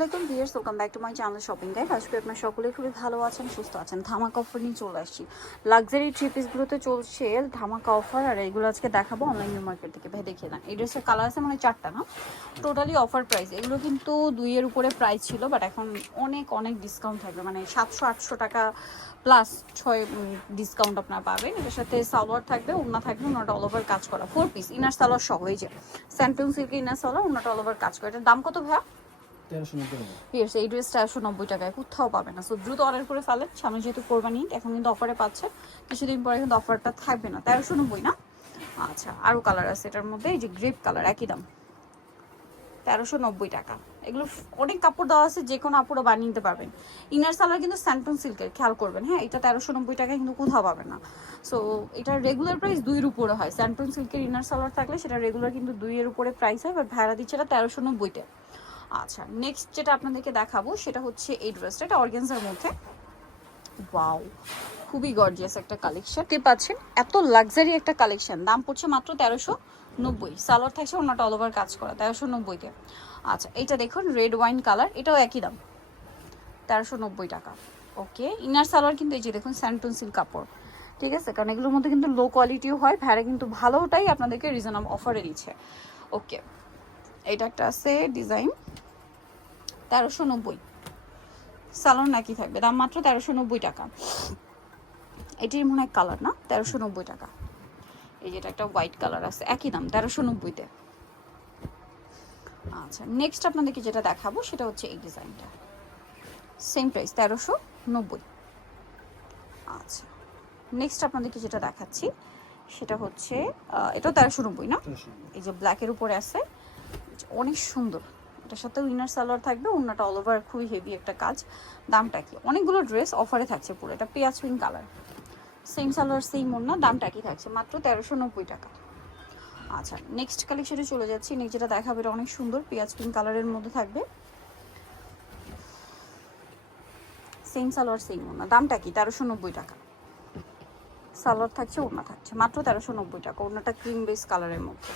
আসসালামাইকুম viewers, welcome back to my channel shopping guide. আজকে আপনার সকলে খুবই ভালো আছেন, সুস্থ আছেন। ধামাকা অফার নিয়ে চলে আসছি। লাক্সারি থ্রি পিসগুলোতে চলছে ধামাকা অফার, আর এইগুলো আজকে দেখাবো অনলাইন মার্কেট থেকে। ভাই দেখিয়ে দেন, এই ড্রেসের কালার আছে মানে 4টা না, টোটালি অফার প্রাইস। এগুলো কিন্তু 2 এর উপরে প্রাইস ছিল, বাট এখন অনেক অনেক ডিসকাউন্ট থাকবে, মানে 700-800 টাকা প্লাস 6 ডিসকাউন্ট আপনারা পাবেন। এটার সাথে সালোয়ার থাকবে, ওড়না থাকবে, ওড়নাটা অল ওভার কাজ করা 4 পিস ইনার সালোয়ার সহ। এই যে স্যান্টন সিল্কের ইনার সালোয়ার, ওড়নাটা অল ওভার কাজ করা। এটার দাম কত ভাইয়া? 1390 এই ড্রেসটা 190 টাকায় কোথাও পাবে না। সো দ্রুত অর্ডার করে ফেলেন, সামনে যেহেতু কোরবানি এখন কিন্তু অফারে পাচ্ছে, কিছুদিন পরে কিন্তু অফারটা থাকবে না। 1390 না? আচ্ছা, আরও কালার আছে এটার মধ্যে। এই যে গ্রেপ কালার, একই দাম 1390 টাকা। এগুলো অনেক কাপড় দেওয়া আছে, যে কোনো আপুরা বানিয়ে নিতে পারবেন। ইনার সালোয়ার কিন্তু স্যান্টন সিল্কের, খেয়াল করবেন। হ্যাঁ, এটা 1390 টাকায় কিন্তু কোথাও পাবেন না। সো এটার রেগুলার প্রাইস 2-এর উপরে হয়। স্যান্টন সিল্কের ইনার সালোয়ার থাকলে সেটা রেগুলার কিন্তু 2-এর উপরে প্রাইস হয়, বাট ভাড়া দিচ্ছে এটা 1390-তে। আচ্ছা, নেক্সট যেটা আপনাদেরকে দেখাবো সেটা হচ্ছে এই ড্রেসটা। এটা অর্গানজার মধ্যে, ওয়াও, খুবই গর্জিয়াস একটা কালেকশন। দেখতে পাচ্ছেন এত লাক্সারি একটা কালেকশন, দাম পড়ছে মাত্র 1390। সালোয়ার থাকছে, ওনাটা অল ওভার কাজ করা 1390-তে। আচ্ছা, এটা দেখুন রেড ওয়াইন কালার, এটাও একই দাম 1390 টাকা। ওকে, ইনার সালোয়ার কিন্তু এই যে দেখুন স্যান্টন সিল্ক কাপড়, ঠিক আছে, কারণ এগুলোর মধ্যে কিন্তু লো কোয়ালিটিও হয়, ভ্যারে কিন্তু ভালোটাই আপনাদেরকে রিজনেবল অফারে দিচ্ছে। ওকে, এটা একটা আছে ডিজাইন 1390, সালোয়ার নাকি থাকবে, দাম মাত্র 1390 টাকা। এটির মনে হয় কালার না, 1390 টাকা। এই যেটা একটা হোয়াইট কালার আছে, একই দাম 1390-তে। আচ্ছা, নেক্সট আপনাদেরকে যেটা দেখাবো সেটা হচ্ছে এই ডিজাইনটা, সেম প্রাইস 1390। আচ্ছা, নেক্সট আপনাদেরকে যেটা দেখাচ্ছি সেটা হচ্ছে এটাও 1390 না? এই যে ব্ল্যাকের উপরে আছে, অনেক সুন্দর। এটার সাথে উইনার সালোয়ার থাকবে, ওড়নাটা অল ওভার খুবই হেভি একটা কাজ। দামটা কি? অনেকগুলো ড্রেস অফারে থাকছে পুরো। এটা পেঁয়াজ pink colour, same salwar same ওড়না, দামটা কি থাকছে? মাত্র 1390 টাকা। আচ্ছা, নেক্সট কালেকশনে চলে যাচ্ছি। নেক্সট যেটা দেখাবে এটা অনেক সুন্দর, পেঁয়াজ পিঙ্ক কালারের মধ্যে থাকবে, সেম সালোয়ার সেম ওড়না, দামটা কি? 1390 টাকা। সালোয়ার থাকছে, ওড়না থাকছে, মাত্র 1390 টাকা। ওড়নাটা ক্রিম বেস কালারের মধ্যে।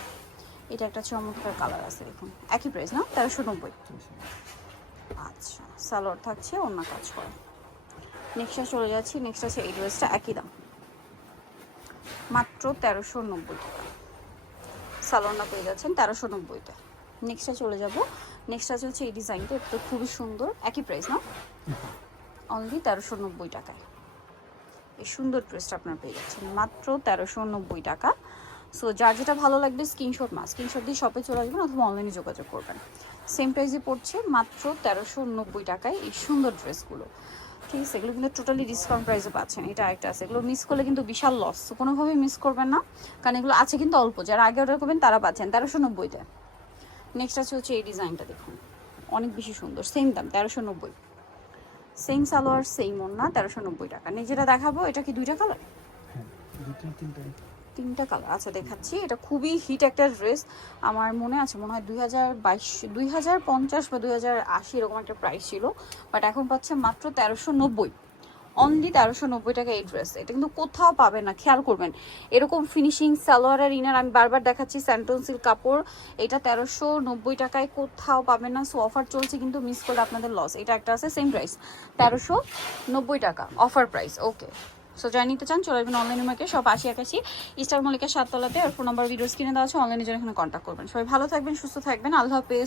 এটা একটা চমৎকার কালার আছে, দেখুন একই প্রাইস না, 1390। আচ্ছা, সালোয়ার থাকছে, ওড়না কাজ করে। নেক্সটে চলে যাচ্ছি। নেক্সট আছে এই ড্রেসটা, একই দাম মাত্র 1390 টাকা। সালোয়ারটা পেয়ে যাচ্ছেন 1390-তে। নেক্সটে চলে যাব। নেক্সট আছে হচ্ছে এই ডিজাইনটা, এটা তো খুবই সুন্দর, একই প্রাইস না, অনলি 1390 টাকায়। এই সুন্দর ড্রেসটা আপনারা পেয়ে যাচ্ছেন মাত্র 1390 টাকা। সো যার যেটা ভালো লাগবে স্ক্রিনশট দিয়ে শপে চলে আসবেন অথবা অনলাইনে যোগাযোগ করবেন। সেম প্রাইসে পড়ছে মাত্র 1390 টাকায় এই সুন্দর ড্রেসগুলো, ঠিক আছে। এগুলো কিন্তু টোটালি ডিসকাউন্ট প্রাইসে পাচ্ছেন। এটা একটা আছে, এগুলো মিস করলে কিন্তু বিশাল লস, কোনোভাবেই মিস করবেন না, কারণ এগুলো আছে কিন্তু অল্প। যারা আগে অর্ডার করবেন তারা পাচ্ছেন 1390-তে। নেক্সট আছে হচ্ছে এই ডিজাইনটা, দেখুন অনেক বেশি সুন্দর, সেম দাম 1390, সেম সালোয়ার সেম ওড়না, 1390 টাকা। যেটা দেখাবো এটা কি 2টা কালার? তিনটা কালার। আচ্ছা, দেখাচ্ছি। এটা খুবই হিট একটা ড্রেস, আমার মনে আছে, মনে হয় 2022, 2050 বা 2080 এরকম একটা প্রাইস ছিল, বাট এখন পাচ্ছে মাত্র 1390, অনলি 1390 টাকা এই ড্রেস। এটা কিন্তু কোথাও পাবে না, খেয়াল করবেন। এরকম ফিনিশিং সালোয়ার আর ইনার আমি বারবার দেখাচ্ছি, স্যান্টন সিল্ক কাপড়, এটা 1390 টাকায় কোথাও পাবে না। সো অফার চলছে, কিন্তু মিস করলে আপনাদের লস। এটা একটা আছে সেম প্রাইস 1390 টাকা, অফার প্রাইস। ওকে, সো যাই নিতে চান চলে আসবেন অনলাইনে মার্কেট, সব 8081 ইস্টার মল্লিকা 7 তলাতে। আর ফোন নাম্বার ভিডিওস কিনে দেওয়া আছে, অনলাইনে জন্য এখানে কন্ট্যাক্ট করবেন। সবাই ভালো থাকবেন, সুস্থ থাকবেন, আল্লাহ হাফেজ।